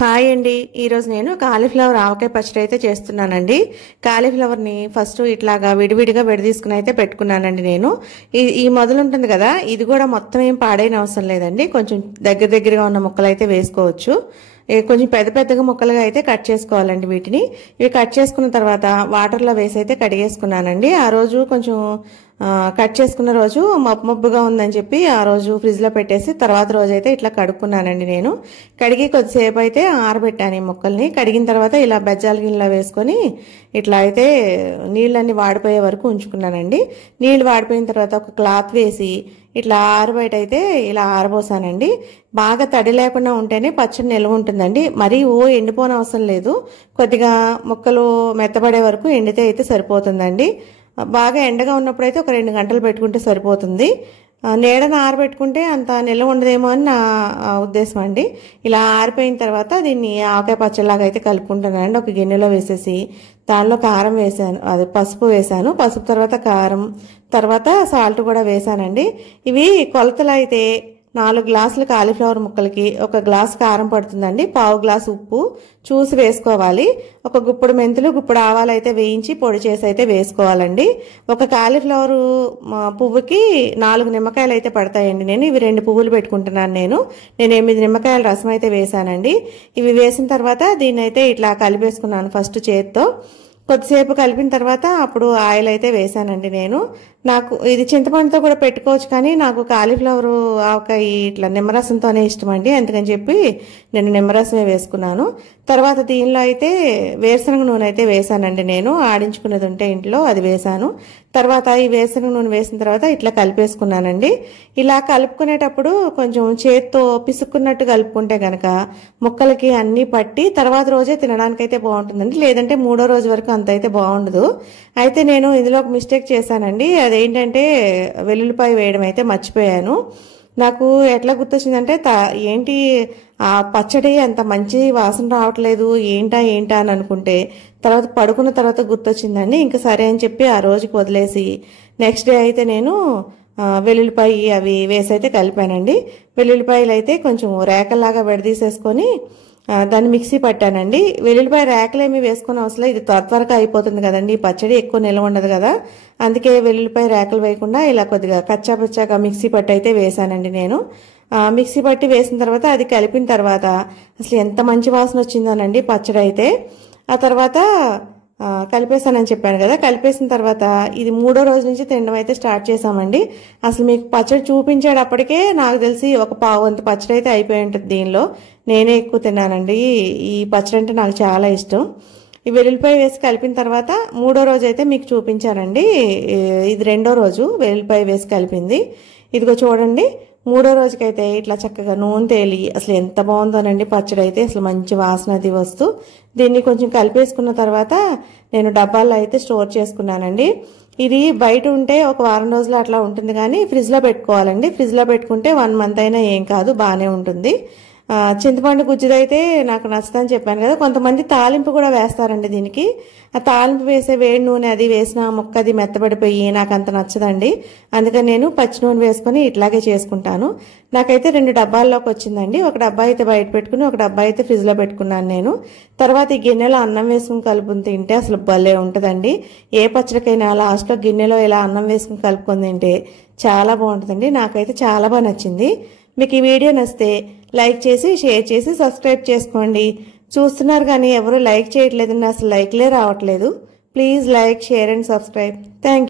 Hi అండి. ఈరోజు నేను కాలీఫ్లవర్ ఆవకాయ పచ్చడి అయితే చేస్తున్నానండి. కాలీఫ్లవర్ని ఫస్ట్ ఇట్లాగా విడివిడిగా విడదీసుకుని అయితే పెట్టుకున్నానండి నేను. ఈ మొదలు ఉంటుంది కదా, ఇది కూడా మొత్తం ఏం పాడైన అవసరం లేదండి. కొంచెం దగ్గరగా ఉన్న ముక్కలు అయితే వేసుకోవచ్చు. కొంచెం పెద్దగా ముక్కలుగా అయితే కట్ చేసుకోవాలండి వీటిని. ఇవి కట్ చేసుకున్న తర్వాత వాటర్లో వేసి అయితే కడిగేసుకున్నానండి. ఆ రోజు కొంచెం కట్ చేసుకున్న రోజు మబ్బుగా ఉందని చెప్పి ఆ రోజు ఫ్రిడ్జ్ లో పెట్టేసి తర్వాత రోజు అయితే ఇట్లా కడుక్కున్నానండి నేను. కడిగి కొద్దిసేపు అయితే ఆరబెట్టాను ఈ ముక్కల్ని. కడిగిన తర్వాత ఇలా బెజ్జాల గిన్నెలో వేసుకొని ఇట్లా అయితే నీళ్ళన్నీ వాడిపోయే వరకు ఉంచుకున్నానండి. నీళ్లు వాడిపోయిన తర్వాత ఒక క్లాత్ వేసి ఇట్లా ఆరబయట అయితే ఇలా ఆరబోసానండి. బాగా తడి లేకుండా ఉంటేనే పచ్చడి నిల్వ ఉంటుందండి. మరీ ఎండిపోని అవసరం లేదు. కొద్దిగా ముక్కలు మెత్తబడే వరకు ఎండితే అయితే సరిపోతుందండి. బాగా ఎండగా ఉన్నప్పుడైతే ఒక 2 గంటలు పెట్టుకుంటే సరిపోతుంది. నీడన ఆరబెట్టుకుంటే అంత నిల్వ ఉండదేమో అని నా ఉద్దేశం అండి. ఇలా ఆరిపోయిన తర్వాత దీన్ని ఆవకాయ పచ్చడిలాగా అయితే కలుపుకుంటున్నానండి. ఒక గిన్నెలో వేసేసి దానిలో కారం వేసాను, అది పసుపు వేసాను. పసుపు తర్వాత కారం, తర్వాత సాల్ట్ కూడా వేసానండి. ఇవి కొలతలు అయితే 4 గ్లాసుల కాలీఫ్లవర్ ముక్కలకి 1 గ్లాసు కారం పడుతుందండి. 1/2 గ్లాసు ఉప్పు చూసి వేసుకోవాలి. ఒక గుప్పుడు మెంతులు, గుప్పుడు ఆవాలు అయితే వేయించి పొడి చేసి అయితే వేసుకోవాలండి. ఒక కాలీఫ్లవర్ పువ్వుకి 4 నిమ్మకాయలు అయితే పడతాయండి. ఇవి 2 పువ్వులు పెట్టుకుంటున్నాను నేను 8 నిమ్మకాయల రసం అయితే వేసానండి. ఇవి వేసిన తర్వాత దీన్ని అయితే ఇట్లా కలిపేసుకున్నాను ఫస్ట్ చేత్తో. కొద్దిసేపు కలిపిన తర్వాత అప్పుడు ఆయిల్ అయితే వేసానండి నేను. నాకు ఇది చింతపండుతో కూడా పెట్టుకోవచ్చు, కానీ నాకు కాలీఫ్లవర్ ఆవకాయ ఇట్లా నిమ్మరసంతోనే ఇష్టం అండి. అందుకని చెప్పి నేను నిమ్మరసమే వేసుకున్నాను. తర్వాత దీనిలో అయితే వేరుశనగ నూనె అయితే వేసానండి నేను. ఆడించుకున్నది ఉంటే ఇంట్లో అది వేసాను. తర్వాత ఈ వేరుశనగ నూనె వేసిన తర్వాత ఇట్లా కలిపేసుకున్నానండి. ఇలా కలుపుకునేటప్పుడు కొంచెం చేత్తో పిసుక్కున్నట్టు కలుపుకుంటే గనక ముక్కలకి అన్ని పట్టి తర్వాత రోజే తినడానికైతే బాగుంటుందండి. లేదంటే 3వ రోజు వరకు అంత అయితే బాగుండదు. అయితే నేను ఇందులో ఒక మిస్టేక్ చేశానండి. అదేంటంటే వెల్లుల్లిపాయ వేయడం అయితే మర్చిపోయాను. నాకు ఎట్లా గుర్తొచ్చిందంటే ఏంటి ఆ పచ్చడి అంత మంచి వాసన రావట్లేదు, ఏంటా అని అనుకుంటే తర్వాత పడుకున్న తర్వాత గుర్తొచ్చిందండి. ఇంకా సరే అని చెప్పి ఆ రోజుకి వదిలేసి నెక్స్ట్ డే అయితే నేను వెల్లుల్లిపాయ అవి వేసి అయితే కలిపానండి. వెల్లుల్లిపాయలు అయితే కొంచెం రేకల్లాగా విడదీసేసుకొని దాన్ని మిక్సీ పట్టానండి. వెల్లుల్లిపాయ రేకలేమి వేసుకుని అవసరం, ఇది త్వరగా అయిపోతుంది కదండి. పచ్చడి ఎక్కువ నిల్వ ఉండదు కదా, అందుకే వెల్లుల్లిపాయ రేకలు వేయకుండా ఇలా కొద్దిగా కచ్చాపచ్చాగా మిక్సీ పట్టి అయితే వేసానండి నేను. మిక్సీ పట్టి వేసిన తర్వాత అది కలిపిన తర్వాత అసలు ఎంత మంచి వాసన వచ్చిందోనండి పచ్చడి అయితే. ఆ తర్వాత కలిపేసానని చెప్పాను కదా, కలిపేసిన తర్వాత ఇది 3వ రోజు నుంచి తినడం అయితే స్టార్ట్ చేసామండి. అసలు మీకు పచ్చడి చూపించేటప్పటికే నాకు తెలిసి ఒక పావు వంతు పచ్చడి అయితే అయిపోయి ఉంటుంది దీనిలో. నేనే ఎక్కువ తిన్నానండి. ఈ పచ్చడి అంటే నాకు చాలా ఇష్టం. ఈ వెల్లుల్లిపాయ వేసి కలిపిన తర్వాత 3వ రోజు అయితే మీకు చూపించానండి. ఇది 2వ రోజు వెల్లుల్లిపాయ వేసి కలిపింది. ఇదిగో చూడండి, 3వ రోజుకైతే ఇట్లా చక్కగా నూనె తేలి అసలు ఎంత బాగుందోనండి పచ్చడి అయితే. అసలు మంచి వాసన అది వస్తూ దీన్ని కొంచెం కలిపేసుకున్న తర్వాత నేను డబ్బాల్లో అయితే స్టోర్ చేసుకున్నానండి. ఇది బయట ఉంటే ఒక వారం రోజులు అట్లా ఉంటుంది, కానీ ఫ్రిడ్జ్ లో పెట్టుకోవాలండి. ఫ్రిడ్జ్ లో పెట్టుకుంటే 1 మంత్ అయినా ఏం కాదు, బాగానే ఉంటుంది. చింతపండు గుజ్జుదైతే నాకు నచ్చుదని చెప్పాను కదా, కొంతమంది తాలింపు కూడా వేస్తారండి దీనికి. ఆ తాలింపు వేసే వేడి నూనె అది వేసిన ముక్క అది మెత్తబడిపోయి నాకు అంత నచ్చదండి. అందుకని నేను పచ్చి నూనె వేసుకుని ఇట్లాగే చేసుకుంటాను. నాకైతే 2 డబ్బాల్లోకి వచ్చిందండి. ఒక డబ్బా అయితే బయట పెట్టుకుని ఒక డబ్బా అయితే ఫ్రిడ్జ్ లో పెట్టుకున్నాను నేను. తర్వాత ఈ గిన్నెలో అన్నం వేసుకుని కలుపుకుని తింటే అసలు భలే ఉంటుందండి. ఏ పచ్చడికైనా లాస్ట్ లో గిన్నెలో ఇలా అన్నం వేసుకుని కలుపుకొని తింటే చాలా బాగుంటుందండి. నాకైతే చాలా బాగా నచ్చింది. మీకు ఈ వీడియో నచ్చితే లైక్ చేసి షేర్ చేసి సబ్స్క్రైబ్ చేసుకోండి. చూస్తున్నారు కానీ ఎవరు లైక్ చేయట్లేదండి, అసలు లైక్లే రావట్లేదు. Please like, share and subscribe. Thank you.